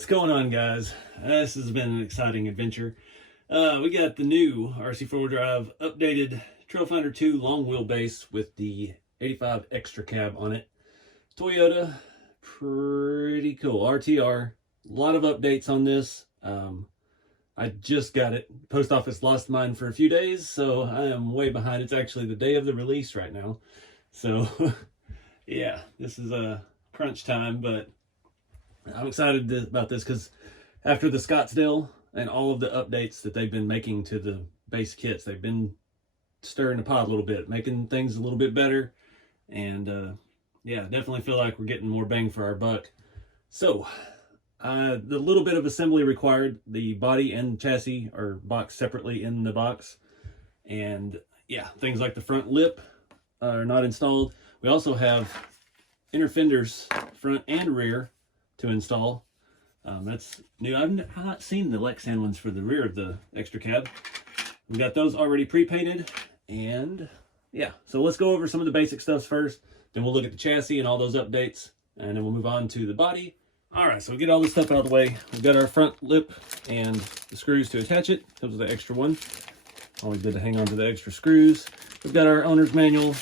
What's going on, guys? This has been an exciting adventure. We got the new RC4 drive updated Trail Finder 2 long wheelbase with the 85 Xtra cab on it. Toyota, pretty cool. RTR, a lot of updates on this. I just got it. Post office lost mine for a few days, so I am way behind. It's actually the day of the release right now. So yeah, this is a crunch time, but I'm excited about this because after the Scottsdale and all of the updates that they've been making to the base kits, they've been stirring the pot a little bit, making things a little bit better. And yeah, definitely feel like we're getting more bang for our buck. So the little bit of assembly required, the body and chassis are boxed separately in the box. And yeah, things like the front lip are not installed. We also have inner fenders, front and rear, to install. That's new. I've not seen the Lexan ones for the rear of the Xtra cab. We've got those already pre-painted. And yeah, so let's go over some of the basic stuff first. Then we'll look at the chassis and all those updates. And then we'll move on to the body. All right, so we get all this stuff out of the way. We've got our front lip and the screws to attach it. Comes with the extra one. Always good to hang on to the extra screws. We've got our owner's manual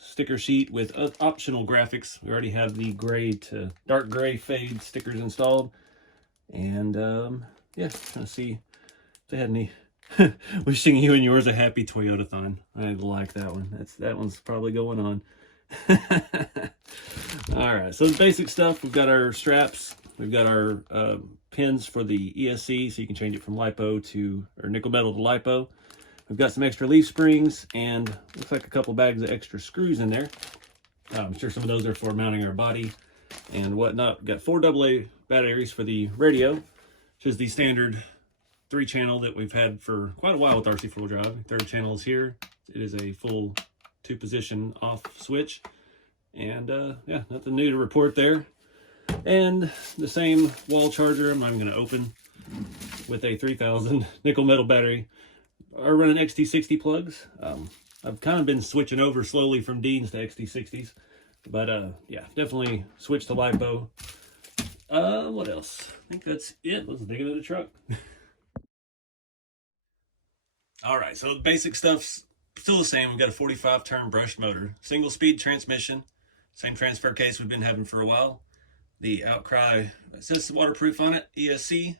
sticker sheet with optional graphics. We already have the gray to dark gray fade stickers installed. And yeah, trying to see if they had any. Wishing you and yours a happy Toyota-thon. I like that one. That one's probably going on. All right, so the basic stuff. We've got our straps. We've got our pins for the ESC, so you can change it from lipo to, or nickel metal to lipo. We've got some extra leaf springs and looks like a couple bags of extra screws in there. I'm sure some of those are for mounting our body and whatnot. We've got 4 AA batteries for the radio, which is the standard 3-channel that we've had for quite a while with RC4 drive. Third channel is here. It is a full 2-position off switch. And yeah, nothing new to report there. And the same wall charger I'm not even going to open, with a 3000 nickel metal battery. Are running XT60 plugs. I've kind of been switching over slowly from Dean's to XT60s, but yeah, definitely switch to lipo. What else? I think that's it. Let's dig into the truck. All right, so the basic stuff's still the same. We've got a 45 turn brushed motor, single speed transmission, same transfer case we've been having for a while. The Outcry, it says waterproof on it, ESC.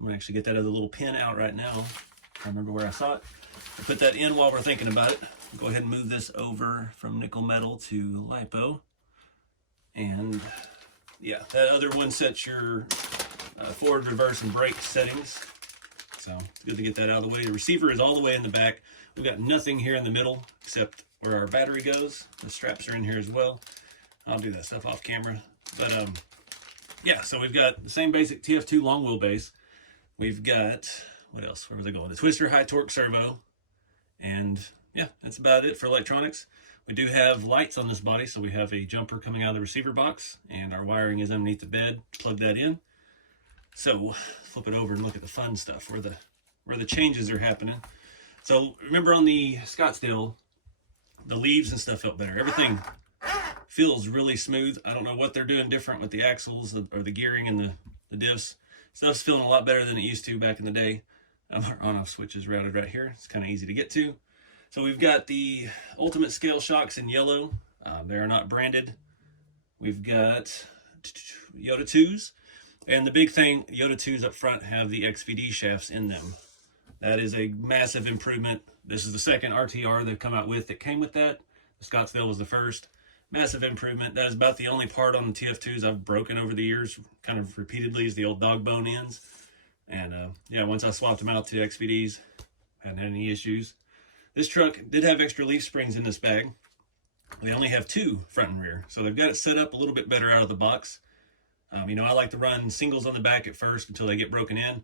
I'm gonna actually get that other little pin out right now. I remember where I saw it. I'll put that in while we're thinking about it. Go ahead and move this over from nickel metal to lipo. And yeah, that other one sets your forward, reverse, and brake settings. So it's good to get that out of the way. The receiver is all the way in the back. We've got nothing here in the middle except where our battery goes. The straps are in here as well. I'll do that stuff off camera. But yeah, so we've got the same basic TF2 long wheelbase. We've got, what else? Where was I going? The twister high torque servo. And yeah, that's about it for electronics. We do have lights on this body, so we have a jumper coming out of the receiver box, and our wiring is underneath the bed. Plug that in. So flip it over and look at the fun stuff, where the changes are happening. So remember on the Scottsdale, the leaves and stuff felt better. Everything feels really smooth. I don't know what they're doing different with the axles or the gearing and the diffs. Stuff's feeling a lot better than it used to back in the day. Our on-off switch is routed right here. It's kind of easy to get to. So we've got the Ultimate Scale shocks in yellow. They are not branded. We've got Yoda 2s. And the big thing, Yoda 2s up front have the XVD shafts in them. That is a massive improvement. This is the second RTR they've come out with that came with that. The Scottsdale was the first. Massive improvement. That is about the only part on the TF2s I've broken over the years, kind of repeatedly, is the old dog bone ends. And yeah, once I swapped them out to XVDs, hadn't had any issues. This truck did have extra leaf springs in this bag. They only have 2 front and rear, so they've got it set up a little bit better out of the box. You know, I like to run singles on the back at first until they get broken in,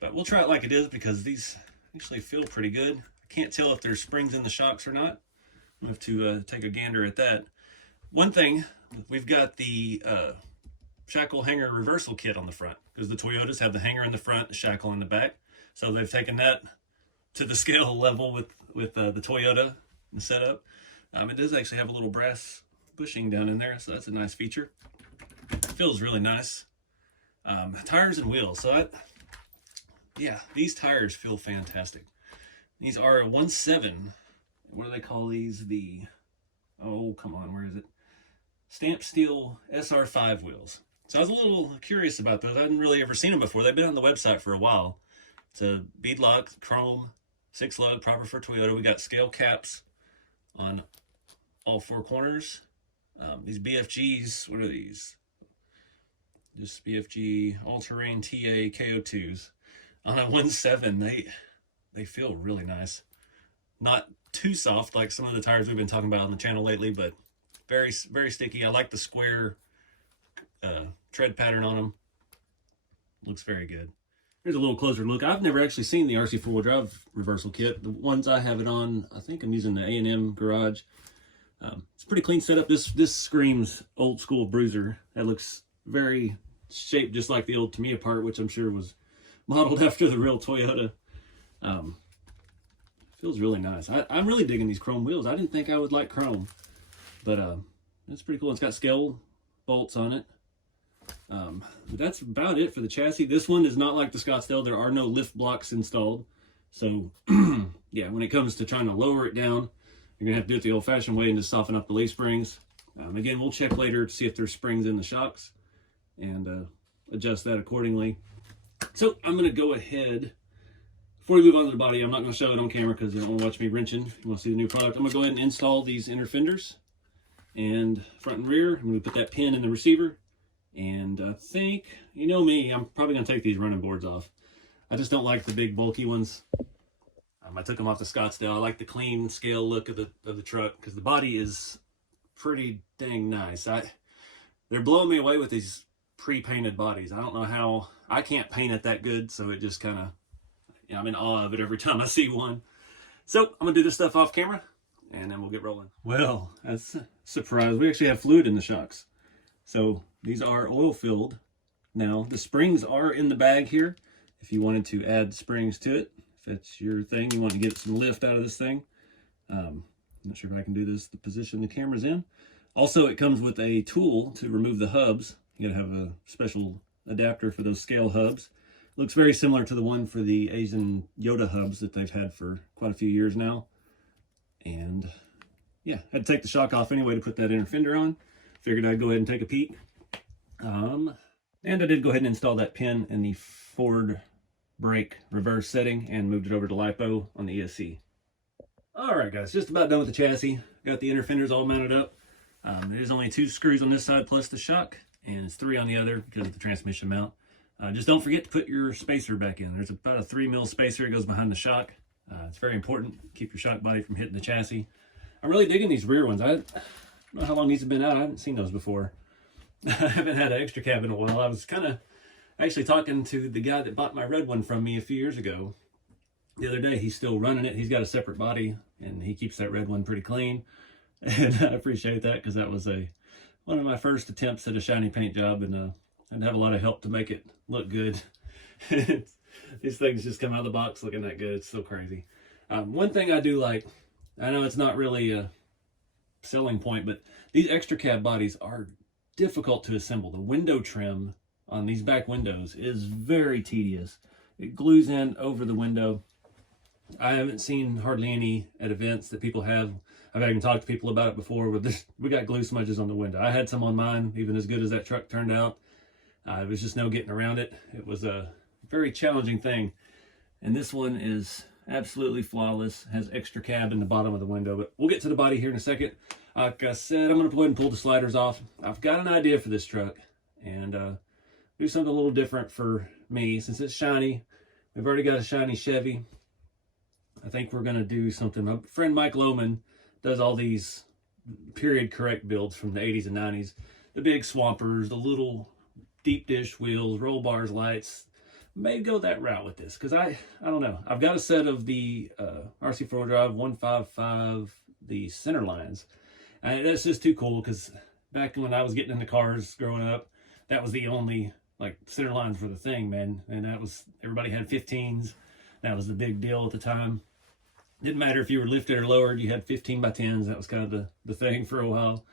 but we'll try it like it is because these actually feel pretty good. I can't tell if there's springs in the shocks or not. I'll have to take a gander at that. One thing, we've got the shackle hanger reversal kit on the front, because the Toyotas have the hanger in the front, the shackle in the back. So they've taken that to the scale level with the Toyota the setup. It does actually have a little brass bushing down in there, so that's a nice feature. feels really nice. Tires and wheels. So yeah, these tires feel fantastic. These are 1.7. What do they call these? Oh, come on, where is it? Stamped steel SR5 wheels. So I was a little curious about those. I hadn't really ever seen them before. They've been on the website for a while. It's a beadlock, chrome, 6-lug, proper for Toyota. We got scale caps on all 4 corners. These BFGs, what are these? Just BFG all-terrain TA KO2s. On a 1.7, they feel really nice. Not too soft like some of the tires we've been talking about on the channel lately, but very, very sticky. I like the square tread pattern on them. Looks very good. Here's a little closer look. I've never actually seen the RC4 drive reversal kit. The ones I have it on, I think I'm using the A&M garage. It's a pretty clean setup. This screams old school bruiser. That looks very shaped just like the old Tamiya part, which I'm sure was modeled after the real Toyota. Feels really nice. I'm really digging these chrome wheels. I didn't think I would like chrome, but it's pretty cool. It's got scale bolts on it. But that's about it for the chassis. This one is not like the Scottsdale. There are no lift blocks installed. So yeah, when it comes to trying to lower it down, you're gonna have to do it the old-fashioned way and just soften up the leaf springs. Again, we'll check later to see if there's springs in the shocks and adjust that accordingly. So I'm gonna go ahead, before we move on to the body, I'm not gonna show it on camera because you don't wanna watch me wrenching. You wanna see the new product. I'm gonna go ahead and install these inner fenders and front and rear. I'm gonna put that pin in the receiver. And I think, you know me, I'm probably going to take these running boards off. I just don't like the big bulky ones. I took them off the Scottsdale. I like the clean scale look of the truck because the body is pretty dang nice. They're blowing me away with these pre-painted bodies. I don't know how. I can't paint it that good, so it just kind of, you know, I'm in awe of it every time I see one. So I'm going to do this stuff off camera, and then we'll get rolling. Well, that's a surprise. We actually have fluid in the shocks. So these are oil filled. Now the springs are in the bag here. If you wanted to add springs to it, if that's your thing, you want to get some lift out of this thing. I'm not sure if I can do this, the position the camera's in. Also, it comes with a tool to remove the hubs. You gotta have a special adapter for those scale hubs. Looks very similar to the one for the Asian Yoda hubs that they've had for quite a few years now. And yeah, I had to take the shock off anyway to put that inner fender on. Figured I'd go ahead and take a peek. And I did go ahead and install that pin in the forward brake reverse setting and moved it over to LiPo on the ESC. All right, guys, just about done with the chassis. Got the inner fenders all mounted up. There's only 2 screws on this side plus the shock, and it's 3 on the other because of the transmission mount. Just don't forget to put your spacer back in. There's about a 3mm spacer that goes behind the shock. It's very important. Keep your shock body from hitting the chassis. I'm really digging these rear ones. I don't know how long these have been out. I haven't seen those before. I haven't had an extra cab in a while. I was kind of actually talking to the guy that bought my red one from me a few years ago. The other day, he's still running it. He's got a separate body, and he keeps that red one pretty clean. And I appreciate that because that was one of my first attempts at a shiny paint job, and I didn't have a lot of help to make it look good. These things just come out of the box looking that good. It's so crazy. One thing I do like, I know it's not really a selling point, but these extra cab bodies are difficult to assemble. The window trim on these back windows is very tedious. It glues in over the window. I haven't seen hardly any at events that people have. I've even talked to people about it before. We got glue smudges on the window. I had some on mine, even as good as that truck turned out. It was just no getting around it. It was a very challenging thing. And this one is absolutely flawless. Has extra cab in the bottom of the window. But we'll get to the body here in a second. Like I said, I'm going to go ahead and pull the sliders off. I've got an idea for this truck. And do something a little different for me. Since it's shiny, we've already got a shiny Chevy. I think we're going to do something. My friend Mike Lohman does all these period correct builds from the 80s and 90s. The big swampers, the little deep dish wheels, roll bars, lights. May go that route with this because I don't know. I've got a set of the RC4 Drive 155, the center lines. And that's just too cool because back when I was getting into cars growing up, that was the only like center lines were the thing, man. And that was, everybody had 15s. That was the big deal at the time. Didn't matter if you were lifted or lowered, you had 15 by 10s. That was kind of the thing for a while.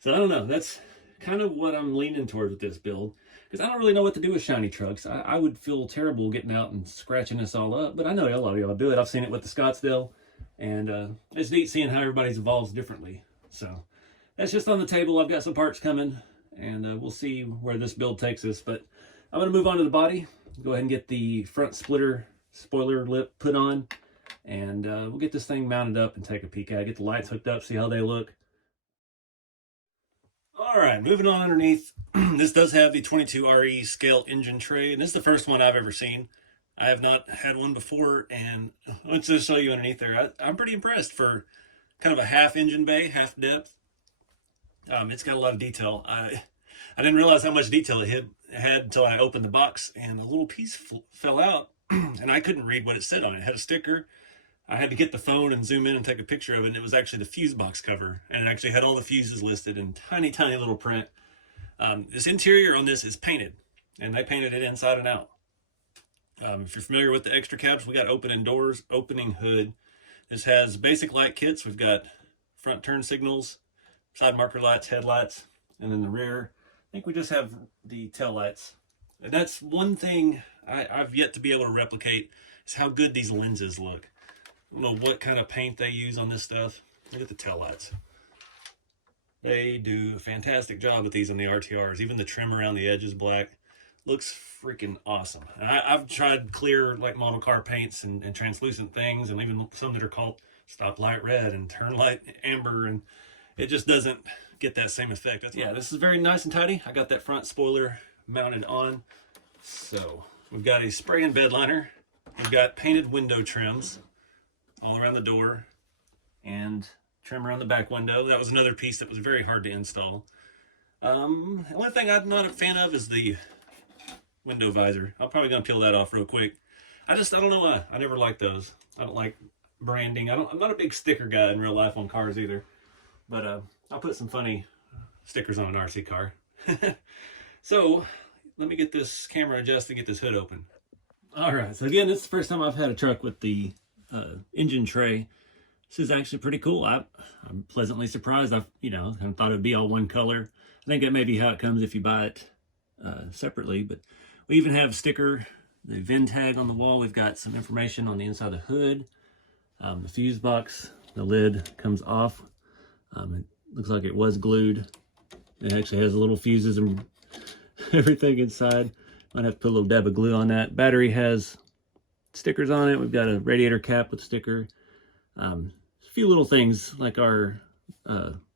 So I don't know, that's kind of what I'm leaning towards with this build, because I don't really know what to do with shiny trucks. I would feel terrible getting out and scratching this all up, but I know a lot of y'all do it. I've seen it with the Scottsdale, and it's neat seeing how everybody's evolves differently. So that's just on the table. I've got some parts coming, and we'll see where this build takes us. But I'm going to move on to the body. Go ahead and get the front splitter spoiler lip put on, and we'll get this thing mounted up and take a peek at it. Get the lights hooked up, see how they look. All right, moving on underneath. This does have the 22RE scale engine tray, and this is the first one I've ever seen. I have not had one before, and let's just show you underneath there. I'm pretty impressed for kind of a half engine bay, half depth. It's got a lot of detail. I didn't realize how much detail it had until I opened the box, and a little piece fell out, and I couldn't read what it said on it. It had a sticker. I had to get the phone and zoom in and take a picture of it, and it was actually the fuse box cover, and it actually had all the fuses listed in tiny, tiny little print. This interior on this is painted, and they painted it inside and out. If you're familiar with the Xtra cabs, we got opening doors, opening hood. This has basic light kits. We've got front turn signals, side marker lights, headlights, and then the rear, I think we just have the tail lights. And that's one thing I've yet to be able to replicate, is how good these lenses look. I don't know what kind of paint they use on this stuff. Look at the tail lights. They do a fantastic job with these on the RTRs. Even the trim around the edge is black. Looks freaking awesome. And I've tried clear, like, model car paints and translucent things, and even some that are called stop light red and turn light amber, and it just doesn't get that same effect. Yeah, this is very nice and tidy. I got that front spoiler mounted on. So we've got a spray and bed liner. We've got painted window trims all around the door, and trim around the back window. That was another piece that was very hard to install. The only thing I'm not a fan of is the window visor. I'm probably gonna peel that off real quick. I don't know why. I never liked those. I don't like branding. I'm not a big sticker guy in real life on cars either. But I'll put some funny stickers on an RC car. So let me get this camera adjusted, get this hood open. All right, so again, this is the first time I've had a truck with the engine tray. This is actually pretty cool. I'm pleasantly surprised. I thought it'd be all one color. I think that may be how it comes if you buy it separately. But we even have sticker, the VIN tag on the wall. We've got some information on the inside of the hood. The fuse box, the lid comes off. It looks like it was glued. It actually has little fuses and everything inside. Might have to put a little dab of glue on that. Battery has stickers on it. We've got a radiator cap with sticker. A few little things like our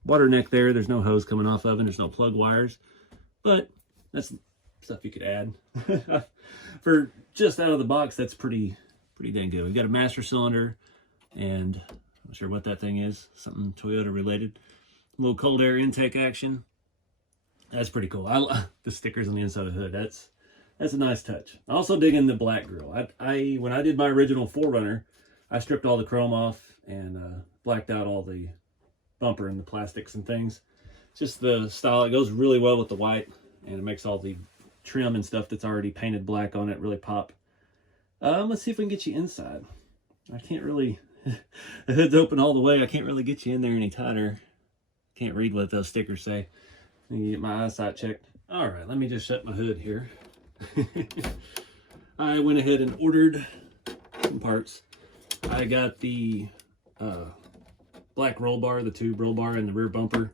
water neck there. There's no hose coming off of it. There's no plug wires, but that's stuff you could add. For just out of the box, that's pretty dang good. We've got a master cylinder, and I'm not sure what that thing is. Something Toyota related. A little cold air intake action. That's pretty cool. The stickers on the inside of the hood. That's a nice touch. I also dig in the black grille. When I did my original 4Runner, I stripped all the chrome off and blacked out all the bumper and the plastics and things. Just the style. It goes really well with the white, and it makes all the trim and stuff that's already painted black on it really pop. Let's see if we can get you inside. I can't really... The hood's open all the way. I can't really get you in there any tighter. Can't read what those stickers say. Let me get my eyesight checked. All right, let me just shut my hood here. I went ahead and ordered some parts. I got the black roll bar, the tube roll bar, and the rear bumper.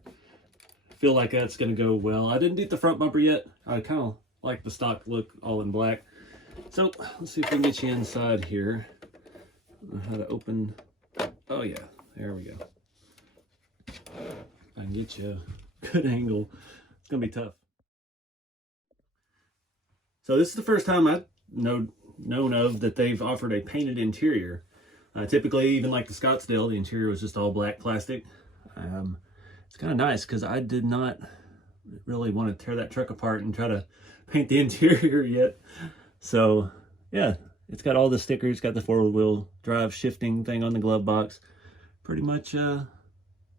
Feel like that's going to go well. I didn't do the front bumper yet. I kind of like the stock look all in black. So let's see if we can get you inside here. I don't know how to open. Oh yeah, there we go. I can get you a good angle. It's going to be tough. So this is the first time I've known of that they've offered a painted interior. Typically, even like the Scottsdale, the interior was just all black plastic. It's kind of nice because I did not really want to tear that truck apart and try to paint the interior yet. So yeah, it's got all the stickers, got the 4-wheel drive shifting thing on the glove box. Pretty much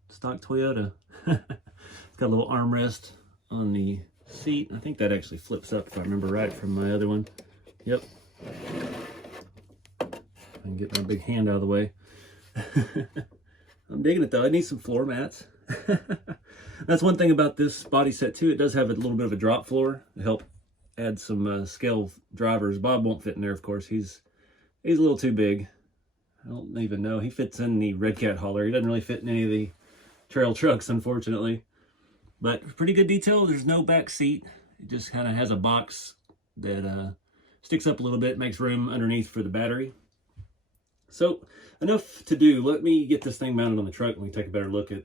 stock Toyota. It's got a little armrest on the seat. I think that actually flips up if I remember right from my other one. Yep. I can get my big hand out of the way. I'm digging it though. I need some floor mats. That's one thing about this body set too. It does have a little bit of a drop floor to help add some scale drivers. Bob won't fit in there, of course. He's a little too big. I don't even know. He fits in the Red Cat hauler. He doesn't really fit in any of the trail trucks, unfortunately. But pretty good detail. There's no back seat. It just kind of has a box that sticks up a little bit, makes room underneath for the battery. So enough to do. Let me get this thing mounted on the truck and we can take a better look at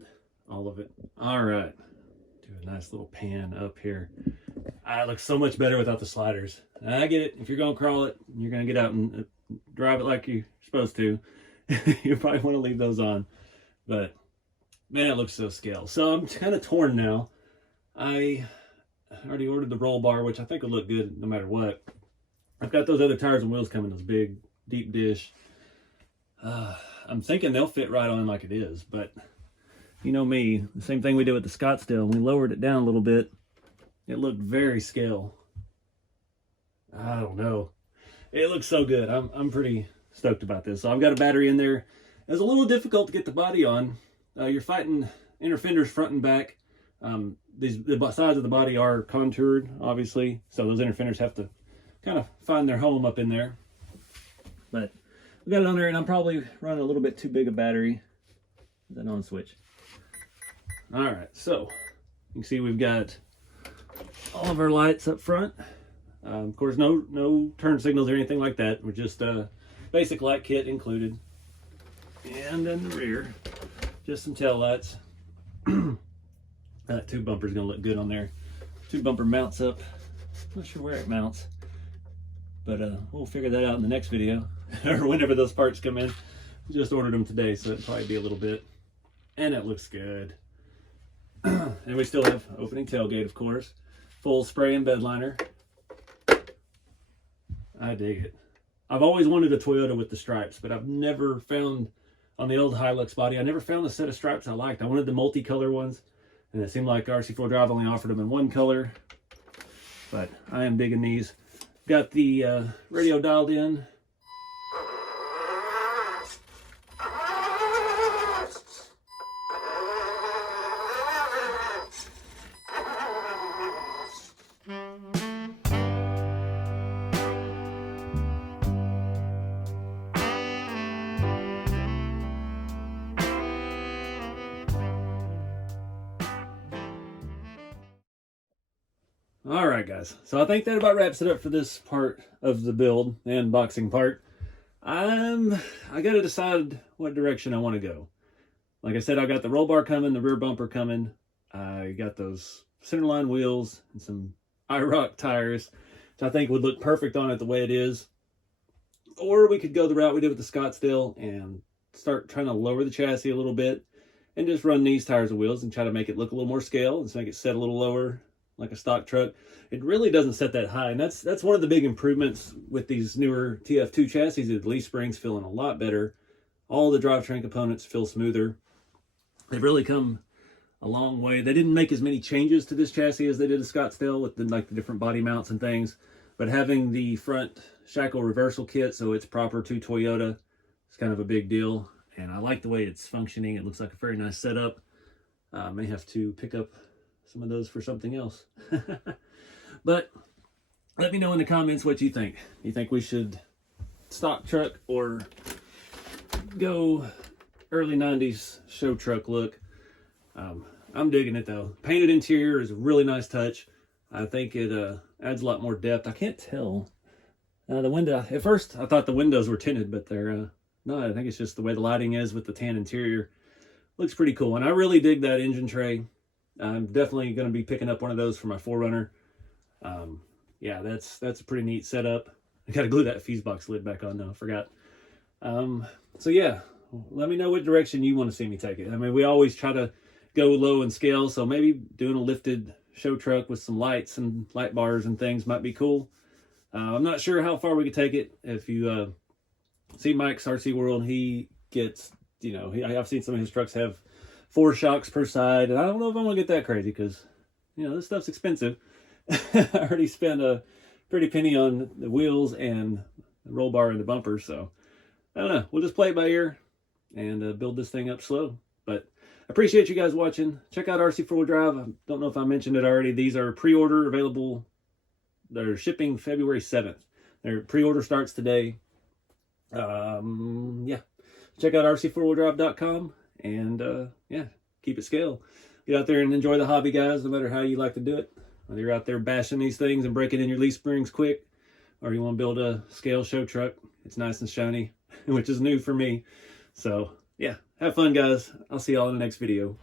all of it. All right. Do a nice little pan up here. It looks so much better without the sliders. I get it. If you're going to crawl it, you're going to get out and drive it like you're supposed to. You probably want to leave those on. But man, it looks so scale. So I'm kind of torn now. I already ordered the roll bar, which I think will look good no matter what. I've got those other tires and wheels coming, those big deep dish. I'm thinking they'll fit right on like it is, but you know me, the same thing we did with the Scottsdale. We lowered it down a little bit. It looked very scale. I don't know. It looks so good. I'm pretty stoked about this. So I've got a battery in there. It's a little difficult to get the body on. You're fighting inner fenders front and back. The sides of the body are contoured, obviously, so those inner fenders have to kind of find their home up in there. But we got it on there, and I'm probably running a little bit too big a battery. Is that on switch? All right, so you can see we've got all of our lights up front. Of course, no turn signals or anything like that. We're just basic light kit included. And in the rear, just some tail lights. That tube bumper is going to look good on there. Tube bumper mounts up. Not sure where it mounts, but we'll figure that out in the next video or whenever those parts come in. Just ordered them today, so it'll probably be a little bit. And it looks good. And we still have opening tailgate, of course. Full spray and bed liner. I dig it. I've always wanted a Toyota with the stripes, but I've never found, on the old Hilux body, I never found a set of stripes I liked. I wanted the multicolor ones, and it seemed like RC4 Drive only offered them in one color. But I am digging these. Got the radio dialed in. All right, guys. So I think that about wraps it up for this part of the build, the unboxing part. I got to decide what direction I want to go. Like I said, I got the roll bar coming, the rear bumper coming. I got those centerline wheels and some IROC tires, which I think would look perfect on it the way it is. Or we could go the route we did with the Scottsdale and start trying to lower the chassis a little bit and just run these tires and wheels and try to make it look a little more scale and make it set a little lower like a stock truck. It really doesn't set that high, and that's one of the big improvements with these newer TF2 chassis. The leaf springs feeling a lot better. All the drivetrain components feel smoother. They've really come a long way. They didn't make as many changes to this chassis as they did a Scottsdale with the different body mounts and things, but having the front shackle reversal kit so it's proper to Toyota is kind of a big deal, and I like the way it's functioning. It looks like a very nice setup. May have to pick up some of those for something else. But let me know in the comments what you think. You think we should stock truck or go early 90s show truck look? I'm digging it though. Painted interior is a really nice touch. I think it adds a lot more depth. I can't tell. The window, at first I thought the windows were tinted, but they're not. I think it's just the way the lighting is with the tan interior. Looks pretty cool. And I really dig that engine tray. I'm definitely going to be picking up one of those for my 4Runner. Yeah, that's a pretty neat setup. I got to glue that fuse box lid back on now. I forgot. So yeah, let me know what direction you want to see me take it. I mean, we always try to go low in scale, so maybe doing a lifted show truck with some lights and light bars and things might be cool. I'm not sure how far we could take it. If you see Mike's RC World, he gets, I've seen some of his trucks have 4 shocks per side, and I don't know if I'm gonna get that crazy because this stuff's expensive. I already spent a pretty penny on the wheels and the roll bar and the bumper, so I don't know. We'll just play it by ear and build this thing up slow. But appreciate you guys watching. Check out RC4wd Drive. I don't know if I mentioned it already. These are pre-order available. They're shipping February 7th. Their pre-order starts today. Yeah. Check out RC4wdrive.com and yeah, keep it scale. Get out there and enjoy the hobby, guys, no matter how you like to do it. Whether you're out there bashing these things and breaking in your leaf springs quick, or you want to build a scale show truck. It's nice and shiny, which is new for me. So yeah, have fun, guys. I'll see y'all in the next video.